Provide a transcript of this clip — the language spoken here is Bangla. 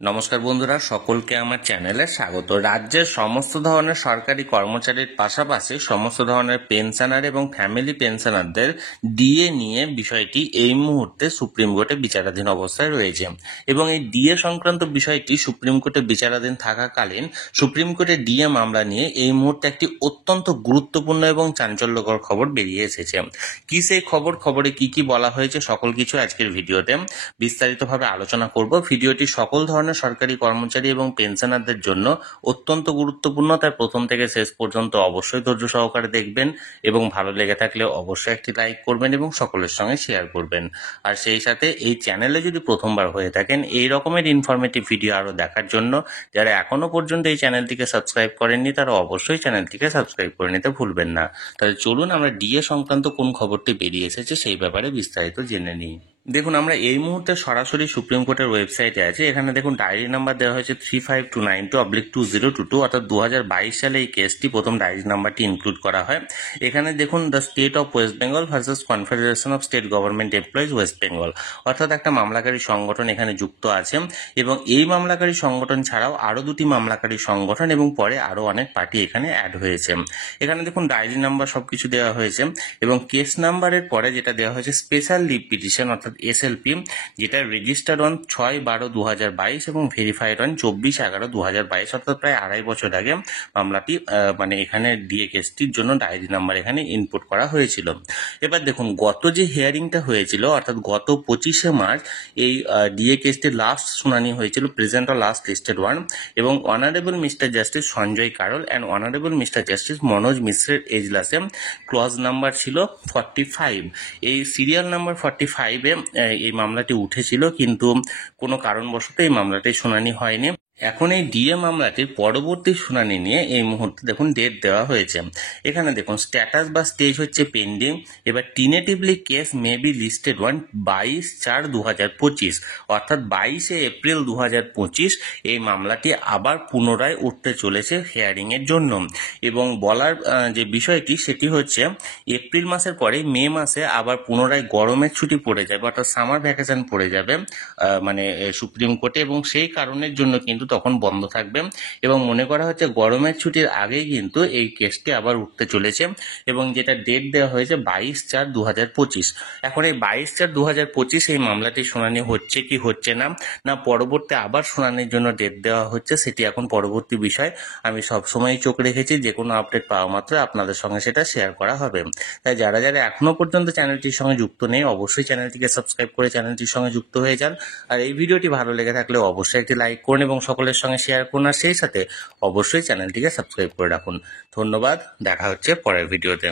নমস্কার বন্ধুরা, সকলকে আমার চ্যানেলে স্বাগত। রাজ্যের সমস্ত ধরনের সরকারি কর্মচারীর পাশাপাশি সমস্ত ধরনের পেনশনার এবং ফ্যামিলি পেনশনারদের ডিএ নিয়ে বিষয়টি এই মুহূর্তে সুপ্রিম কোর্টে বিচারাধীন অবস্থায় রয়েছে এবং এই ডিএ সংক্রান্ত বিষয়টি সুপ্রিম কোর্টে বিচারাধীন থাকাকালীন সুপ্রিম কোর্টে ডিএ মামলা নিয়ে এই মুহূর্তে একটি অত্যন্ত গুরুত্বপূর্ণ এবং চাঞ্চল্যকর খবর বেরিয়ে এসেছে। কি সেই খবরে কি বলা হয়েছে সকল কিছু আজকের ভিডিওতে বিস্তারিতভাবে আলোচনা করব। ভিডিওটি সকল ধরনের সরকারি কর্মচারী এবং পেনশনারদের জন্য অত্যন্ত গুরুত্বপূর্ণ, তাই প্রথম থেকে শেষ পর্যন্ত অবশ্যই ধৈর্য সহকারে দেখবেন এবং ভালো লেগে থাকলে অবশ্যই একটি লাইক করবেন এবং সকলের সঙ্গে শেয়ার করবেন। আর সেই সাথে এই চ্যানেলে যদি প্রথমবার হয়ে থাকেন এই রকমের ইনফরমেটিভ ভিডিও আরো দেখার জন্য যারা এখনো পর্যন্ত এই চ্যানেলটিকে সাবস্ক্রাইব করেননি তারা অবশ্যই চ্যানেলটিকে সাবস্ক্রাইব করে নিতে ভুলবেন না। তাহলে চলুন আমরা ডিএ সংক্রান্ত কোন খবরটি বেরিয়ে এসেছে সেই ব্যাপারে বিস্তারিত জেনে নিই। দেখুন, আমরা এই মুহূর্তে সরাসরি সুপ্রিম কোর্টের ওয়েবসাইটে আছি। এখানে দেখুন ডায়েরি নাম্বার দেওয়া হয়েছে 35292/2022, অর্থাৎ 2022 সালে এই কেসটি প্রথম ডায়েরি নাম্বারটি ইনক্লুড করা হয়। এখানে দেখুন the state of West Bengal versus confederation of state government employees West Bengal, অর্থাৎ একটা মামলাকারী সংগঠন এখানে যুক্ত আছে এবং এই মামলাকারী সংগঠন ছাড়াও আরো দুটি মামলাকারী সংগঠন এবং পরে আরো অনেক পার্টি এখানে অ্যাড হয়েছে। এখানে দেখুন ডায়েরি নাম্বার সবকিছু দেওয়া হয়েছে এবং কেস নাম্বারের পরে যেটা দেওয়া হয়েছে স্পেশাল লিভ পিটিশন অর্থাৎ এসএলপি, যেটা রেজিস্টার্ড অন 6/12/2022 এবং ভেরিফাইড অন 24/11/2022, অর্থাৎ প্রায় 2.5 বছর আগে মামলাটি মানে এখানে ডিএ কেসটির জন্য ডায়েরি নাম্বার এখানে ইনপুট করা হয়েছিল। এবার দেখুন গত যে হিয়ারিংটা হয়েছিল অর্থাৎ গত 25শে মার্চ এই ডিএ কেসটির লাস্ট শুনানি হয়েছিল, present or last listed one, এবং honourable mister justice Sanjay Karol and honourable mister justice Manoj মিশ্রের এজলাসে ক্লজ নাম্বার ছিল 45। এই সিরিয়াল নাম্বার 45-এ এই মামলাটি উঠেছিল, কিন্তু কোনো কারণবশত এই মামলাটি শুনানি হয়নি। এখন এই ডিএ মামলাটির পরবর্তী শুনানি নিয়ে এই মুহূর্তে দেখুন ডেট দেওয়া হয়েছে। এখানে দেখুন স্ট্যাটাস বা স্টেজ হচ্ছে পেন্ডিং। এবার tentatively case may be listed one 22/4/2025, অর্থাৎ 22শে এপ্রিল 2025 এই মামলাটি আবার পুনরায় উঠতে চলেছে হিয়ারিং এর জন্য। এবং বলার যে বিষয়টি সেটি হচ্ছে এপ্রিল মাসের পরে মে মাসে আবার পুনরায় গরমের ছুটি পড়ে যাবে, অর্থাৎ সামার ভ্যাকেশন পড়ে যাবে মানে সুপ্রিম কোর্টে, এবং সেই কারণের জন্য কিন্তু তখন বন্ধ থাকবে এবং মনে করা হচ্ছে গরমের ছুটির আগেই কিন্তু এই কেসটি আবার উঠতে চলেছে এবং যেটা ডেট দেওয়া হয়েছে 22/4/2025। এখন এই 22/4/2025 এই মামলাটির শুনানি হচ্ছে কি হচ্ছে না, না পরবর্তী আবার শুনানির জন্য ডেট দেওয়া হচ্ছে, সেটি এখন পরবর্তী বিষয়। আমি সবসময় চোখ রেখেছি, যে কোনো আপডেট পাওয়া মাত্র আপনাদের সঙ্গে সেটা শেয়ার করা হবে। তাই যারা এখনো পর্যন্ত চ্যানেলটির সঙ্গে যুক্ত নেই অবশ্যই চ্যানেলটিকে সাবস্ক্রাইব করে চ্যানেলটির সঙ্গে যুক্ত হয়ে যান। আর এই ভিডিওটি ভালো লেগে থাকলে অবশ্যই একটি লাইক করুন এবং সকলের সঙ্গে শেয়ার করুন, আর সেই সাথে অবশ্যই চ্যানেলটিকে সাবস্ক্রাইব করে রাখুন। ধন্যবাদ, দেখা হচ্ছে পরের ভিডিওতে।